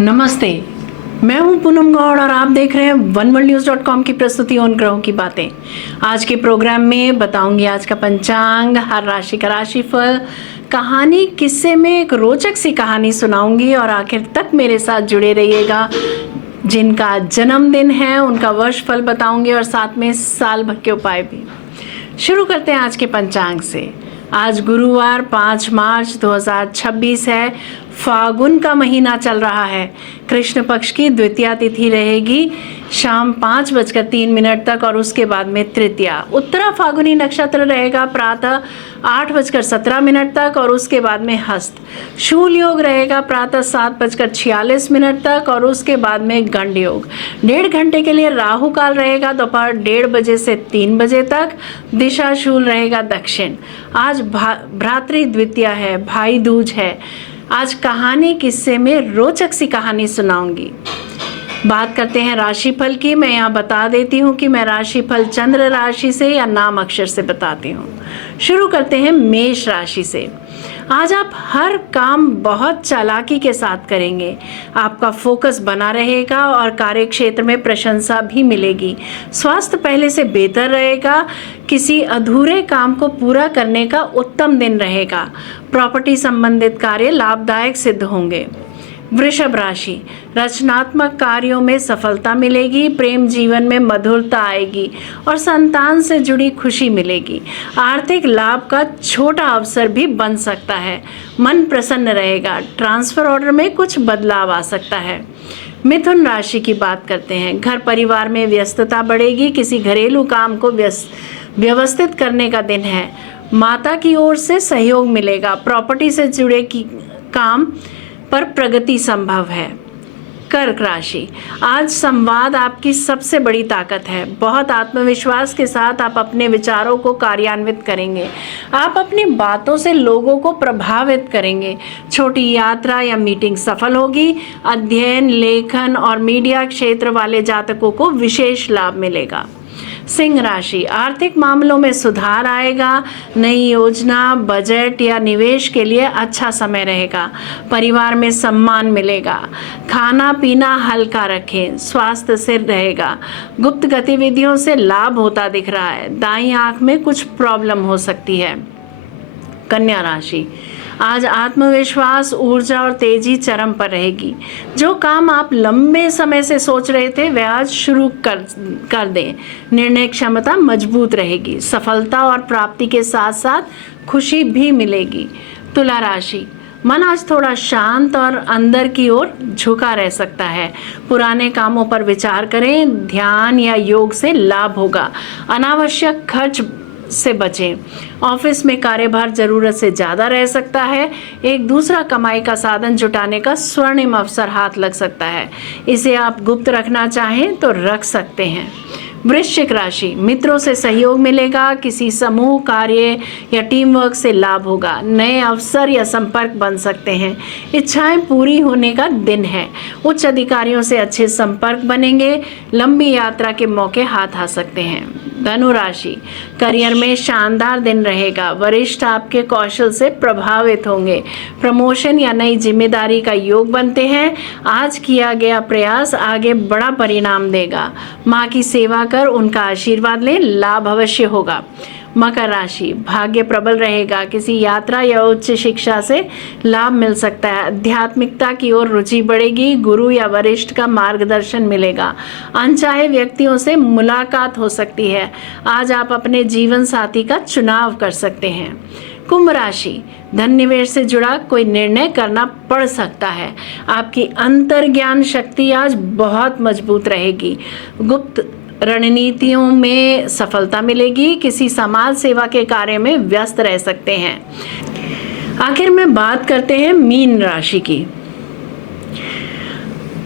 नमस्ते। मैं हूं पूनम गौड़ और आप देख रहे हैं oneworldnews.com की प्रस्तुति उन ग्रहों की बातें। आज के प्रोग्राम में बताऊंगी आज का पंचांग, हर राशि का राशिफल, कहानी, किस्से में एक रोचक सी कहानी सुनाऊंगी और आखिर तक मेरे साथ जुड़े रहिएगा। जिनका जन्मदिन है उनका वर्ष फल बताऊंगी और साथ में साल भर के उपाय भी। शुरू करते हैं आज के पंचांग से। आज गुरुवार 5 मार्च 2026 है। फागुन का महीना चल रहा है। कृष्ण पक्ष की द्वितीया तिथि रहेगी शाम 5:03 तक और उसके बाद में तृतीया। उत्तरा फागुनी नक्षत्र रहेगा प्रातः 8:17 तक और उसके बाद में हस्त। शूल योग रहेगा प्रातः 7:46 तक और उसके बाद में गंड योग। 1.5 घंटे के लिए राहु काल रहेगा दोपहर 1:30 बजे से 3 बजे तक। दिशा शूल रहेगा दक्षिण। आज भ्रातृ द्वितीया है, भाई दूज है। आज कहानी किस्से में रोचक सी कहानी सुनाऊंगी। बात करते हैं राशिफल की। मैं यहाँ बता देती हूँ कि मैं राशिफल चंद्र राशि से या नाम अक्षर से बताती हूँ। शुरू करते हैं मेष राशि से। आज आप हर काम बहुत चालाकी के साथ करेंगे। आपका फोकस बना रहेगा और कार्य क्षेत्र में प्रशंसा भी मिलेगी। स्वास्थ्य पहले से बेहतर रहेगा। किसी अधूरे काम को पूरा करने का उत्तम दिन रहेगा। प्रॉपर्टी संबंधित कार्य लाभदायक सिद्ध होंगे। वृषभ राशि, रचनात्मक कार्यों में सफलता मिलेगी। प्रेम जीवन में मधुरता आएगी और संतान से जुड़ी खुशी मिलेगी। आर्थिक लाभ का छोटा अवसर भी बन सकता है। मन प्रसन्न रहेगा। ट्रांसफर ऑर्डर में कुछ बदलाव आ सकता है। मिथुन राशि की बात करते हैं। घर परिवार में व्यस्तता बढ़ेगी। किसी घरेलू काम को व्यवस्थित करने का दिन है। माता की ओर से सहयोग मिलेगा। प्रॉपर्टी से जुड़े काम पर प्रगति संभव है। कर्क राशि, आज संवाद आपकी सबसे बड़ी ताकत है। बहुत आत्मविश्वास के साथ आप अपने विचारों को कार्यान्वित करेंगे। आप अपनी बातों से लोगों को प्रभावित करेंगे। छोटी यात्रा या मीटिंग सफल होगी। अध्ययन, लेखन और मीडिया क्षेत्र वाले जातकों को विशेष लाभ मिलेगा। सिंह राशि, आर्थिक मामलों में सुधार आएगा। नई योजना, बजट या निवेश के लिए अच्छा समय रहेगा। परिवार में सम्मान मिलेगा। खाना पीना हल्का रखें। स्वास्थ्य स्थिर रहेगा। गुप्त गतिविधियों से लाभ होता दिख रहा है। दाईं आंख में कुछ प्रॉब्लम हो सकती है। कन्या राशि, आज आत्मविश्वास, ऊर्जा और तेजी चरम पर रहेगी। जो काम आप लंबे समय से सोच रहे थे वे आज शुरू कर दें। निर्णय क्षमता मजबूत रहेगी। सफलता और प्राप्ति के साथ साथ खुशी भी मिलेगी। तुला राशि, मन आज थोड़ा शांत और अंदर की ओर झुका रह सकता है। पुराने कामों पर विचार करें। ध्यान या योग से लाभ होगा। अनावश्यक खर्च से बचें। ऑफिस में कार्यभार जरूरत से ज्यादा रह सकता है। एक दूसरा कमाई का साधन जुटाने का स्वर्णिम अवसर हाथ लग सकता है। इसे आप गुप्त रखना चाहें तो रख सकते हैं। वृश्चिक राशि, मित्रों से सहयोग मिलेगा। किसी समूह कार्य या टीम वर्क से लाभ होगा। नए अवसर या संपर्क बन सकते हैं। इच्छाएं पूरी होने का दिन है। उच्च अधिकारियों से अच्छे संपर्क बनेंगे। लंबी यात्रा के मौके हाथ आ सकते हैं। धनु राशि, करियर में शानदार दिन रहेगा। वरिष्ठ आपके कौशल से प्रभावित होंगे। प्रमोशन या नई जिम्मेदारी का योग बनते हैं। आज किया गया प्रयास आगे बड़ा परिणाम देगा। माँ की सेवा कर उनका आशीर्वाद लें, लाभ अवश्य होगा। मकर राशि, भाग्य प्रबल रहेगा। किसी यात्रा या उच्च शिक्षा से लाभ मिल सकता है। आध्यात्मिकता की ओर रुचि बढ़ेगी। गुरु या वरिष्ठ का मार्गदर्शन मिलेगा। अनचाहे व्यक्तियों से मुलाकात हो सकती है। आज आप अपने जीवन साथी का चुनाव कर सकते हैं। कुंभ राशि, धन निवेश से जुड़ा कोई निर्णय करना पड़ सकता है। आपकी अंतर्ज्ञान शक्ति आज बहुत मजबूत रहेगी। गुप्त रणनीतियों में सफलता मिलेगी। किसी समाज सेवा के कार्य में व्यस्त रह सकते हैं। आखिर में बात करते हैं मीन राशि की।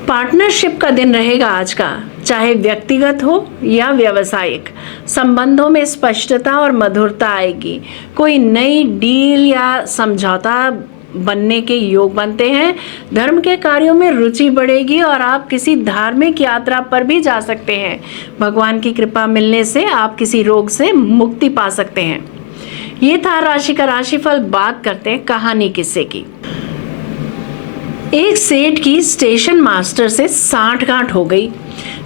पार्टनरशिप का दिन रहेगा आज का, चाहे व्यक्तिगत हो या व्यावसायिक। संबंधों में स्पष्टता और मधुरता आएगी। कोई नई डील या समझौता बनने के योग बनते हैं। धर्म के कार्यों में रुचि बढ़ेगी और आप किसी धार्मिक यात्रा पर भी जा सकते हैं। भगवान की कृपा मिलने से आप किसी रोग से मुक्ति पा सकते हैं। ये था राशि का राशिफल। बात करते हैं कहानी किस्से की। एक सेठ की स्टेशन मास्टर से सांठगांठ हो गई।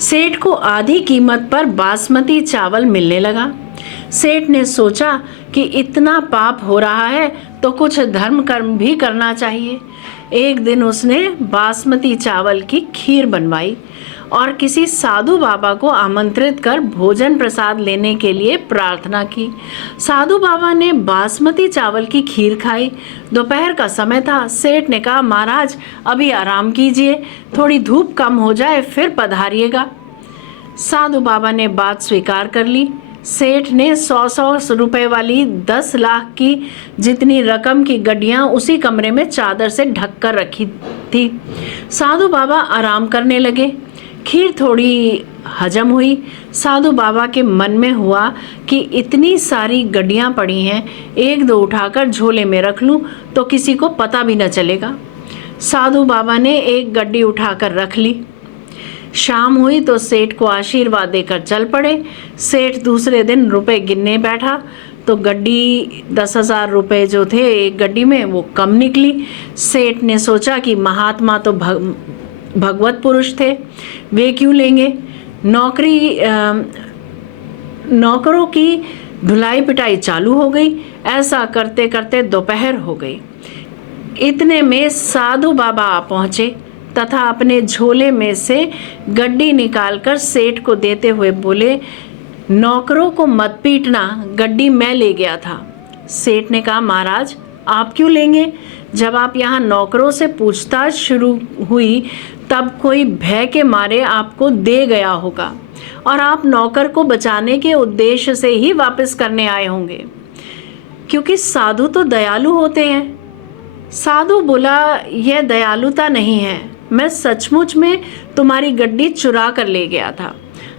सेठ को आधी कीमत पर बासमती चावल मिलने लगा। सेठ ने सोचा कि इतना पाप हो रहा है तो कुछ धर्म कर्म भी करना चाहिए। एक दिन उसने बासमती चावल की खीर बनवाई और किसी साधु बाबा को आमंत्रित कर भोजन प्रसाद लेने के लिए प्रार्थना की। साधु बाबा ने बासमती चावल की खीर खाई। दोपहर का समय था। सेठ ने कहा, महाराज अभी आराम कीजिए, थोड़ी धूप कम हो जाए फिर पधारिएगा। साधु बाबा ने बात स्वीकार कर ली। सेठ ने 100-100 रुपए वाली 10 लाख की जितनी रकम की गड्डियां उसी कमरे में चादर से ढक कर रखी थी। साधु बाबा आराम करने लगे। खीर थोड़ी हजम हुई। साधु बाबा के मन में हुआ कि इतनी सारी गड्डियां पड़ी हैं, एक दो उठाकर झोले में रख लूं तो किसी को पता भी न चलेगा। साधु बाबा ने एक गड्डी उठाकर रख ली। शाम हुई तो सेठ को आशीर्वाद देकर चल पड़े। सेठ दूसरे दिन रुपए गिनने बैठा तो गड्डी 10,000 रुपये जो थे एक गड्डी में वो कम निकली। सेठ ने सोचा कि महात्मा तो भगवत पुरुष थे, वे क्यों लेंगे। नौकरों की धुलाई पिटाई चालू हो गई। ऐसा करते करते दोपहर हो गई। इतने में साधु बाबा आ पहुंचे तथा अपने झोले में से गड्डी निकालकर सेठ को देते हुए बोले, नौकरों को मत पीटना, गड्डी मैं ले गया था। सेठ ने कहा, महाराज आप क्यों लेंगे? जब आप यहाँ नौकरों से पूछताछ शुरू हुई तब कोई भय के मारे आपको दे गया होगा और आप नौकर को बचाने के उद्देश्य से ही वापस करने आए होंगे, क्योंकि साधु तो दयालु होते हैं। साधु बोला, यह दयालुता नहीं है, मैं सचमुच में तुम्हारी गड्डी चुरा कर ले गया था।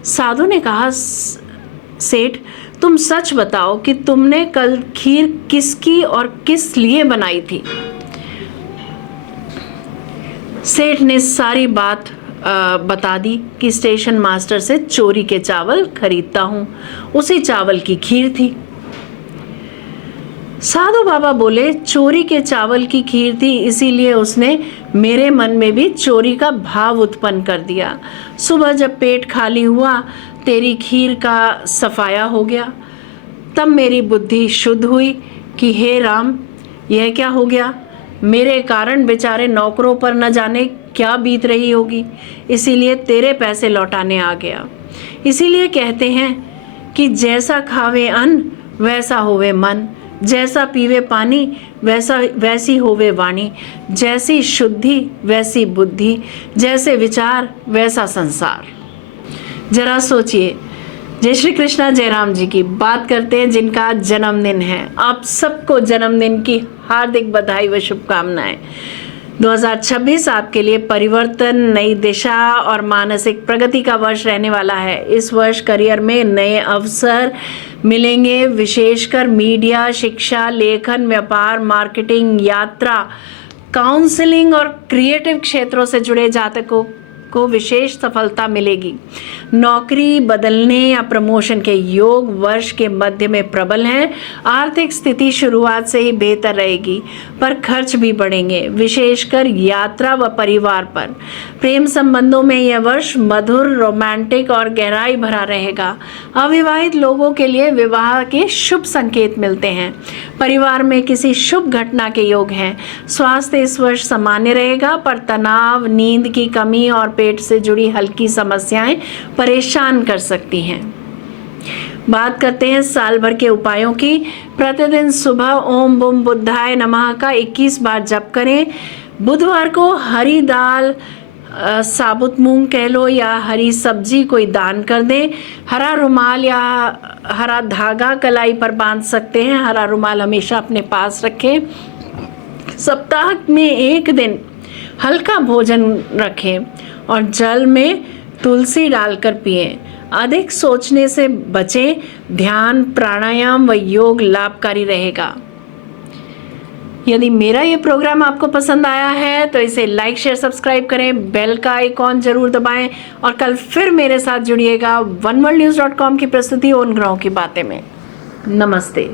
साधु ने कहा, सेठ तुम सच बताओ कि तुमने कल खीर किसकी और किस लिए बनाई थी। सेठ ने सारी बात बता दी कि स्टेशन मास्टर से चोरी के चावल खरीदता हूँ, उसी चावल की खीर थी। साधु बाबा बोले, चोरी के चावल की खीर थी इसीलिए उसने मेरे मन में भी चोरी का भाव उत्पन्न कर दिया। सुबह जब पेट खाली हुआ तेरी खीर का सफाया हो गया, तब मेरी बुद्धि शुद्ध हुई कि हे राम, यह क्या हो गया। मेरे कारण बेचारे नौकरों पर न जाने क्या बीत रही होगी, इसीलिए तेरे पैसे लौटाने आ गया। इसीलिए कहते हैं कि जैसा खावे अन्न वैसा होवे मन, जैसा पीवे पानी वैसी होवे वाणी, जैसी शुद्धि वैसी बुद्धि, जैसे विचार वैसा संसार। जरा सोचिए, जय श्री कृष्णा जय राम जी की बात करते हैं जिनका जन्मदिन है। आप सबको जन्मदिन की हार्दिक बधाई व शुभकामनाएं। 2026 आपके लिए परिवर्तन, नई दिशा और मानसिक प्रगति का वर्ष रहने वाला है। इस वर्ष करियर में नए अवसर मिलेंगे, विशेषकर मीडिया, शिक्षा, लेखन, व्यापार, मार्केटिंग, यात्रा, काउंसलिंग और क्रिएटिव क्षेत्रों से जुड़े जातकों को विशेष सफलता मिलेगी। नौकरी बदलने या प्रमोशन के योग वर्ष के मध्य में प्रबल हैं। आर्थिक स्थिति शुरुआत से ही बेहतर रहेगी, पर खर्च भी बढ़ेंगे, विशेषकर यात्रा व परिवार पर। प्रेम संबंधों में यह वर्ष मधुर, रोमांटिक और गहराई भरा रहेगा। अविवाहित लोगों के लिए विवाह के शुभ संकेत मिलते हैं। परिवार में किसी शुभ घटना के योग हैं। स्वास्थ्य इस वर्ष सामान्य रहेगा, पर तनाव, नींद की कमी और पेट से जुड़ी हल्की समस्याएं परेशान कर सकती हैं। बात करते हैं साल भर के उपायों की। प्रतिदिन सुबह ओम बम बुद्धाय नमः का 21 बार जप करें। बुधवार को हरी दाल, साबुत मूंग कह लो या हरी सब्जी कोई दान कर दें। हरा रुमाल या हरा धागा कलाई पर बांध सकते हैं। हरा रुमाल हमेशा अपने पास रखें। सप्ताह में एक दिन हल्का भोजन रखें और जल में तुलसी डालकर पिएं। अधिक सोचने से बचें। ध्यान, प्राणायाम व योग लाभकारी रहेगा। यदि मेरा ये प्रोग्राम आपको पसंद आया है तो इसे लाइक, शेयर, सब्सक्राइब करें, बेल का आइकॉन जरूर दबाएं और कल फिर मेरे साथ जुड़िएगा oneworldnews.com की प्रस्तुति उन ग्रहों की बातें में। नमस्ते।